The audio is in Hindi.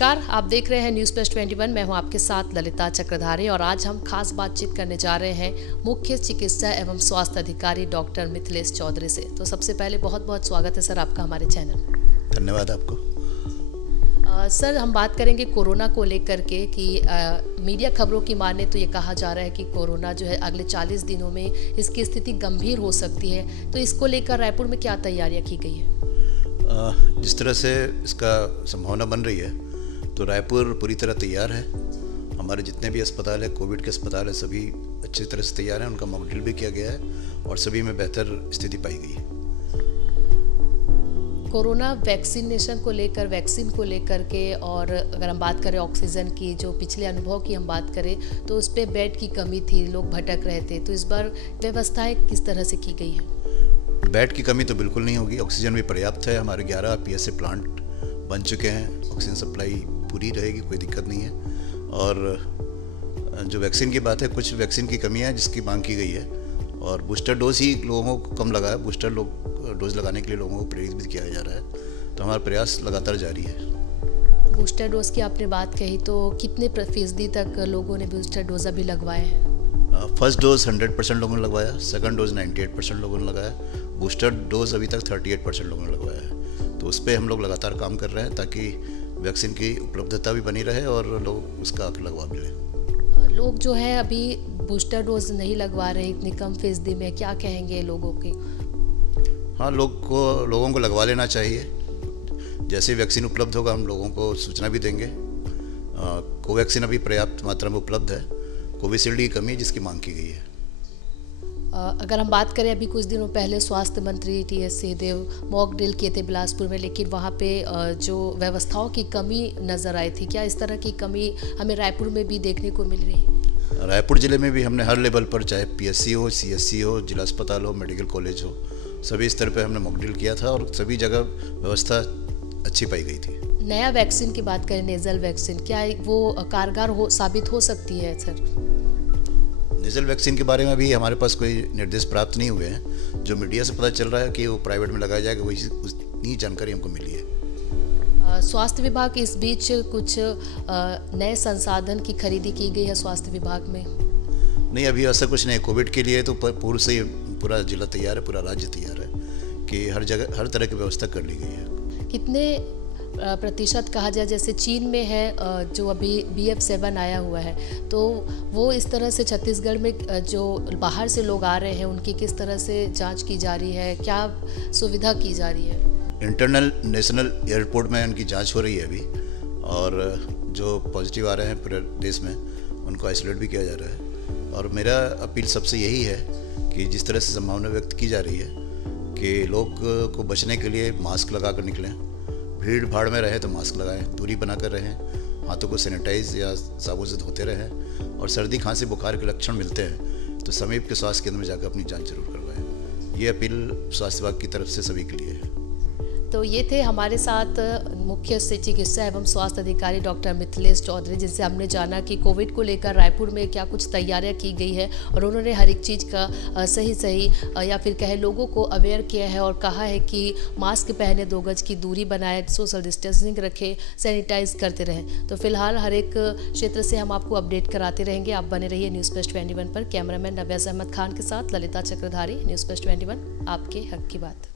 नमस्कार, आप देख रहे हैं न्यूज़ प्लस 21। मैं हूं आपके साथ ललिता चक्रधारी और आज हम खास बातचीत करने जा रहे हैं मुख्य चिकित्सा एवं स्वास्थ्य अधिकारी डॉक्टर मिथिलेश चौधरी से। तो सबसे पहले बहुत बहुत स्वागत है सर आपका हमारे चैनल। धन्यवाद आपको। सर, हम बात करेंगे कोरोना को लेकर के कि मीडिया खबरों की माने तो ये कहा जा रहा है कि कोरोना जो है अगले 40 दिनों में इसकी स्थिति गंभीर हो सकती है। तो इसको लेकर रायपुर में क्या तैयारियां की गई है? जिस तरह से इसका संभावना बन रही है तो रायपुर पूरी तरह तैयार है। हमारे जितने भी अस्पताल है, कोविड के अस्पताल है, सभी अच्छी तरह से तैयार हैं। उनका मॉक ड्रिल भी किया गया है और सभी में बेहतर स्थिति पाई गई है। कोरोना वैक्सीनेशन को लेकर, वैक्सीन को लेकर के, और अगर हम बात करें ऑक्सीजन की, जो पिछले अनुभव की हम बात करें तो उस पर बेड की कमी थी, लोग भटक रहे थे। तो इस बार व्यवस्थाएं किस तरह से की गई है? बेड की कमी तो बिल्कुल नहीं होगी। ऑक्सीजन भी पर्याप्त है। हमारे 11 PSA प्लांट बन चुके हैं। ऑक्सीजन सप्लाई पूरी रहेगी, कोई दिक्कत नहीं है। और जो वैक्सीन की बात है, कुछ वैक्सीन की कमी है जिसकी मांग की गई है और बूस्टर डोज ही लोगों को कम लगा है। बूस्टर डोज लगाने के लिए लोगों को प्रेरित भी किया जा रहा है। तो हमारा प्रयास लगातार जारी है। बूस्टर डोज की आपने बात कही, तो कितने फीसदी तक लोगों ने बूस्टर डोज अभी लगवाए हैं? फर्स्ट डोज 100% लोगों ने लगवाया, सेकंड डोज 98% लोगों ने लगाया, बूस्टर डोज अभी तक 38% लोगों ने लगवाया है। तो उस पर हम लोग लगातार काम कर रहे हैं ताकि वैक्सीन की उपलब्धता भी बनी रहे और लोग उसका हक लगवा भी लें। लोग जो है अभी बूस्टर डोज नहीं लगवा रहे इतनी कम फीसदी में, क्या कहेंगे लोगों की? हाँ, लोगों को लगवा लेना चाहिए। जैसे वैक्सीन उपलब्ध होगा हम लोगों को सूचना भी देंगे। कोवैक्सीन अभी पर्याप्त मात्रा में उपलब्ध है। कोविशील्ड की कमी जिसकी मांग की गई है। अगर हम बात करें, अभी कुछ दिनों पहले स्वास्थ्य मंत्री TS सिंहदेव मॉक ड्रिल किए थे बिलासपुर में, लेकिन वहाँ पे जो व्यवस्थाओं की कमी नज़र आई थी। क्या इस तरह की कमी हमें रायपुर में भी देखने को मिल रही है? रायपुर ज़िले में भी हमने हर लेवल पर, चाहे PSC हो, CSC हो, जिला अस्पताल हो, मेडिकल कॉलेज हो, सभी स्तर पर हमने मॉक ड्रिल किया था और सभी जगह व्यवस्था अच्छी पाई गई थी। नया वैक्सीन की बात करें, नेजल वैक्सीन, क्या वो कारगर साबित हो सकती है सर? नेजल वैक्सीन के बारे में अभी हमारे पास कोई निर्देश प्राप्त नहीं हुए हैं। जो मीडिया से पता चल रहा है कि वो प्राइवेट में लगाया जाएगा, वही उतनी जानकारी हमको मिली है। स्वास्थ्य विभाग इस बीच कुछ नए संसाधन की खरीदी की गई है स्वास्थ्य विभाग में? नहीं, अभी ऐसा कुछ नहीं। कोविड के लिए तो पूर्व से ही पूरा जिला तैयार है, पूरा राज्य तैयार है कि हर जगह हर तरह की व्यवस्था कर ली गई है। कितने प्रतिशत कहा जाए, जैसे चीन में है जो अभी BF7 आया हुआ है, तो वो इस तरह से छत्तीसगढ़ में जो बाहर से लोग आ रहे हैं उनकी किस तरह से जांच की जा रही है, क्या सुविधा की जा रही है? इंटरनल नेशनल एयरपोर्ट में उनकी जांच हो रही है अभी, और जो पॉजिटिव आ रहे हैं पूरे देश में उनको आइसोलेट भी किया जा रहा है। और मेरा अपील सबसे यही है कि जिस तरह से संभावना व्यक्त की जा रही है कि लोग को बचने के लिए मास्क लगा कर निकलें, भीड़ भाड़ में रहे तो मास्क लगाएं, दूरी बनाकर रहें, हाथों को सैनिटाइज या साबुन से धोते रहें, और सर्दी खांसी बुखार के लक्षण मिलते हैं तो समीप के स्वास्थ्य केंद्र में जाकर अपनी जांच जरूर करवाएं। ये अपील स्वास्थ्य विभाग की तरफ से सभी के लिए है। तो ये थे हमारे साथ मुख्य चिकित्सा एवं स्वास्थ्य अधिकारी डॉक्टर मिथिलेश चौधरी, जिनसे हमने जाना कि कोविड को लेकर रायपुर में क्या कुछ तैयारियां की गई है, और उन्होंने हर एक चीज़ का सही या फिर कहे लोगों को अवेयर किया है और कहा है कि मास्क पहने, 2 गज की दूरी बनाए, सोशल डिस्टेंसिंग रखें, सैनिटाइज करते रहें। तो फिलहाल हर एक क्षेत्र से हम आपको अपडेट कराते रहेंगे। आप बने रहिए न्यूज़ प्लस 21 पर। कैमरामैन नव्याज अहमद खान के साथ ललिता चक्रधारी, न्यूज़ प्लस 21, आपके हक की बात।